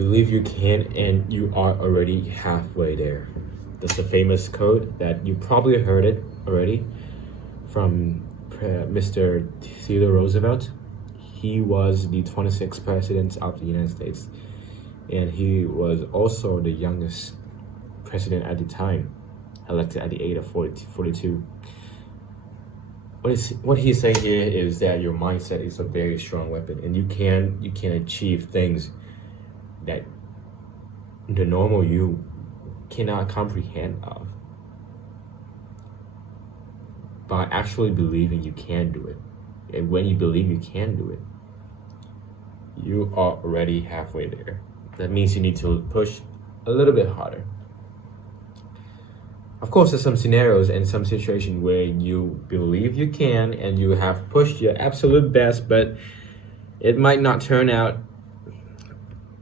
Believe you can, and you are already halfway there. That's a famous quote that you probably heard it already from Mr. Theodore Roosevelt. He was the 26th president of the United States, and he was also the youngest president at the time, elected at the age of 42. What he's saying here is that your mindset is a very strong weapon, and you can achieve things that the normal you cannot comprehend of by actually believing you can do it. And when you believe you can do it, you are already halfway there. That means you need to push a little bit harder. Of course, there's some scenarios and some situations where you believe you can and you have pushed your absolute best, but it might not turn out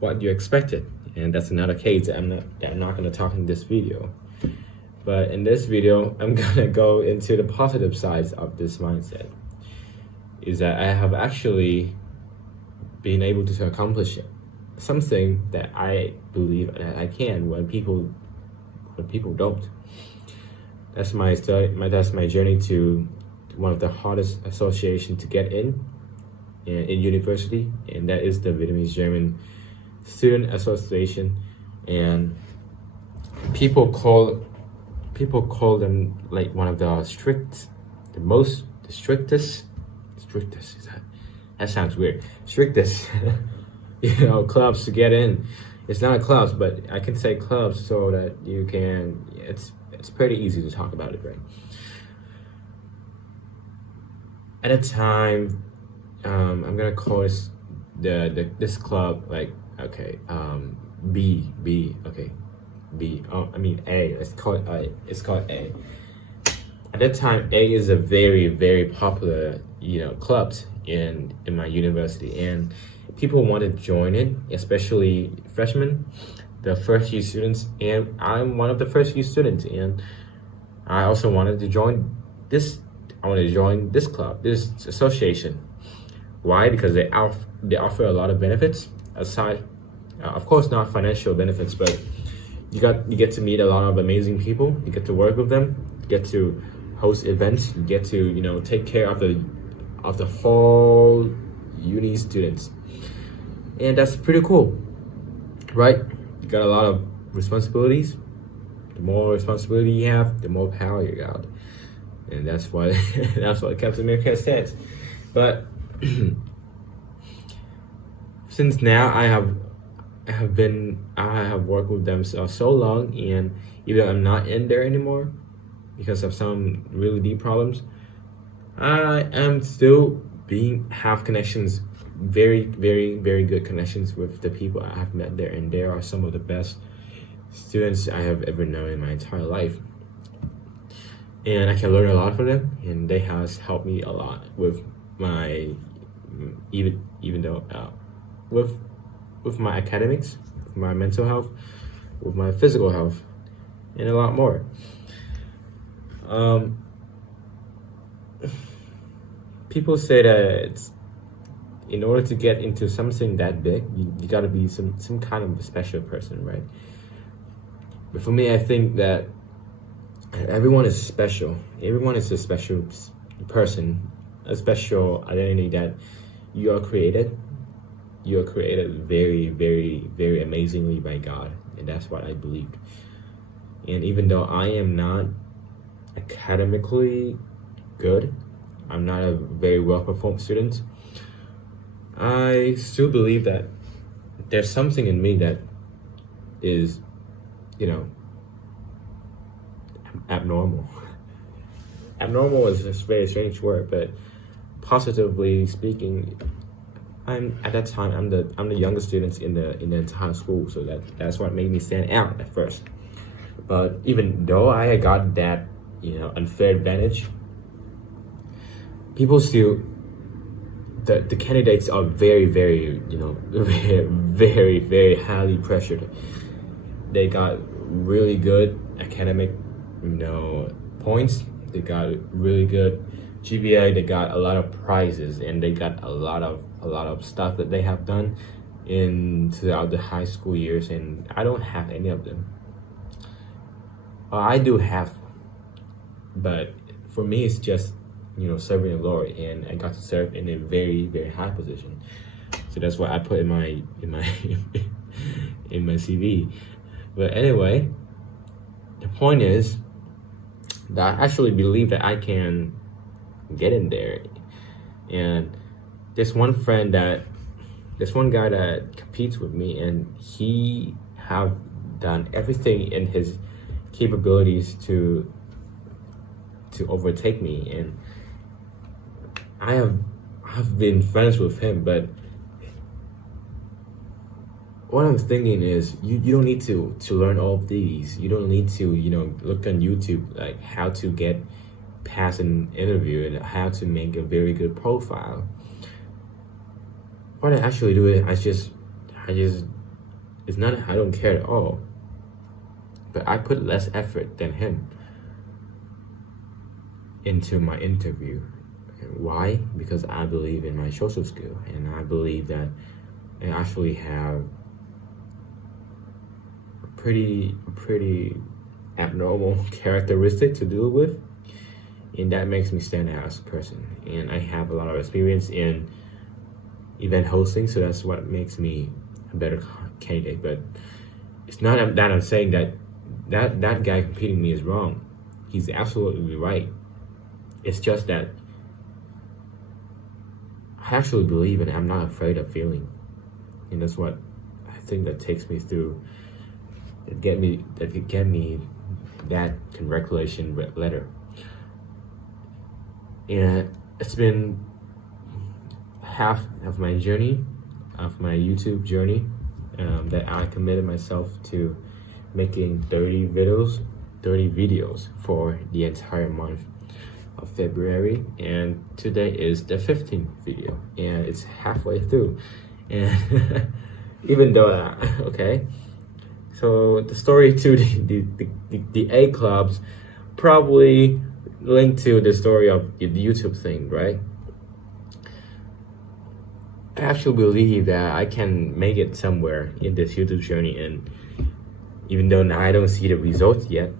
what you expected. And that's another case that I'm not going to talk in this video. But in this video, I'm going to go into the positive sides of this mindset. Is that I have actually been able to accomplish something that I believe that I can when people don't. That's my journey to one of the hardest associations to get in university, and that is the Vietnamese German Student Association. And people call them like one of the strictest is that sounds weird, strictest clubs to get in. It's not a clubs, but I can say clubs so that you can, it's pretty easy to talk about it, right? At a time, I'm gonna call this this club like, okay, B, okay, B. Oh, I mean A. Let's call it A. It's called A. At that time, A is a very, very popular, clubs in my university, and people want to join it, especially freshmen, the first year students, and I'm one of the first year students, and I also wanted to join this. I wanted to join this club, this association. Why? Because they offer a lot of benefits aside, of course, not financial benefits, but you get to meet a lot of amazing people. You get to work with them. You get to host events. You get to take care of the whole uni students, and that's pretty cool, right? You got a lot of responsibilities. The more responsibility you have, the more power you got, and that's what Captain America says. But since now I have worked with them so long, and even though I'm not in there anymore because of some really deep problems, I am still have connections, very, very, very good connections with the people I have met there, and they are some of the best students I have ever known in my entire life. And I can learn a lot from them, and they have helped me a lot with my with my academics, with my mental health, with my physical health, and a lot more. People say that in order to get into something that big, you gotta be some kind of a special person, right? But for me, I think that everyone is special. Everyone is a special person, a special identity that you are created. You are created very, very, very amazingly by God, and that's what I believed. And even though I am not academically good, I'm not a very well-performed student, I still believe that there's something in me that is, abnormal. Abnormal is a very strange word, but positively speaking, I'm the youngest student in the entire school, so that's what made me stand out at first. But even though I had got that unfair advantage, people still, the candidates are very, very very, very, very highly pressured. They got really good academic points. They got really good GPA. They got a lot of prizes, and they got a lot of stuff that they have done throughout the high school years, and I don't have any of them. I do have, but for me, it's just serving the Lord, and I got to serve in a very very high position. So that's what I put in my in my CV. But anyway, the point is that I actually believe that I can get in there. And there's one guy that competes with me, and he have done everything in his capabilities to overtake me, and I've been friends with him. But what I'm thinking is, you don't need to learn all of these. You don't need to look on YouTube like how to get past an interview and how to make a very good profile. What I actually do is I just it's not I don't care at all, but I put less effort than him into my interview. Why? Because I believe in my social skill, and I believe that I actually have a pretty abnormal characteristic to deal with, and that makes me stand out as a person. And I have a lot of experience in event hosting, so that's what makes me a better candidate. But it's not that I'm saying that guy competing with me is wrong. He's absolutely right. It's just that I actually believe, and I'm not afraid of failing, and that's what I think that takes me through. That get me that congratulation letter. And it's been half of my journey, of my YouTube journey, that I committed myself to making 30 videos for the entire month of February, and today is the 15th video, and it's halfway through. And even though okay, so the story to the A clubs probably linked to the story of the YouTube thing, right? I actually believe that I can make it somewhere in this YouTube journey, and even though now I don't see the results yet,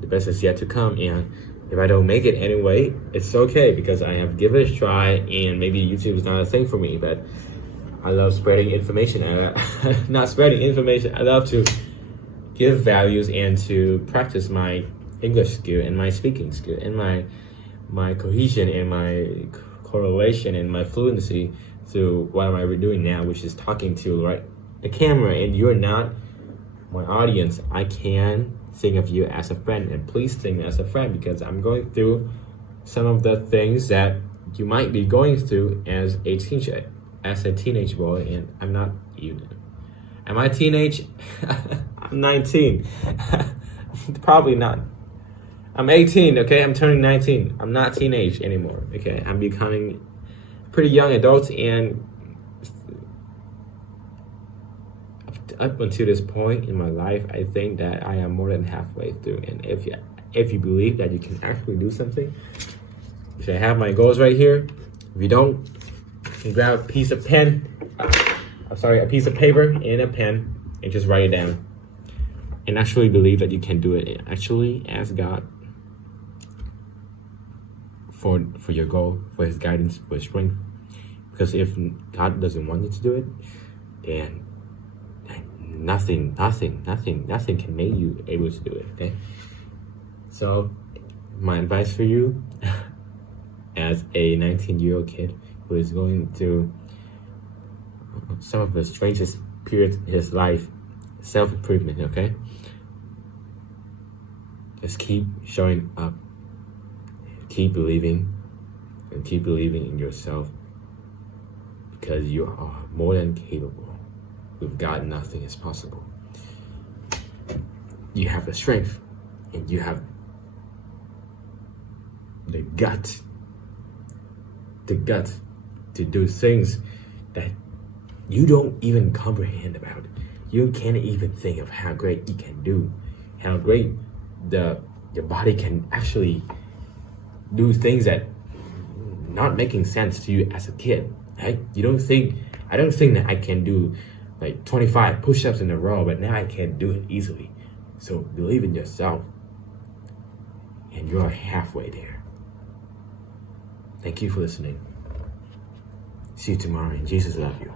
the best is yet to come. And if I don't make it anyway, it's okay, because I have given it a try, and maybe YouTube is not a thing for me. But I love spreading information. Not spreading information. I love to give values and to practice my English skill and my speaking skill and my cohesion and my correlation and my fluency through what am I doing now, which is talking to the camera. And you're not my audience. I can think of you as a friend, and please think as a friend, because I'm going through some of the things that you might be going through as a teenage boy, and I'm not even. Am I teenage? I'm 19. Probably not. I'm 18, okay? I'm turning 19. I'm not teenage anymore, okay? I'm becoming pretty young adult, and up until this point in my life, I think that I am more than halfway through. And if you believe that you can actually do something, you should have my goals right here. If you don't, you can grab a piece of a piece of paper and a pen, and just write it down. And actually believe that you can do it. And actually ask God for your goal, for His guidance, for His strength. Because if God doesn't want you to do it, then nothing can make you able to do it, okay? So my advice for you as a 19-year-old kid who is going through some of the strangest periods in his life, self-improvement, okay? Just keep showing up, keep believing, and keep believing in yourself, because you are more than capable. With God, nothing is possible. You have the strength, and you have the gut to do things that you don't even comprehend about. You can't even think of how great you can do, how great your body can actually do things that not making sense to you as a kid. Right? I don't think that I can do like 25 push-ups in a row, but now I can do it easily. So believe in yourself, and you're halfway there. Thank you for listening. See you tomorrow, and Jesus love you.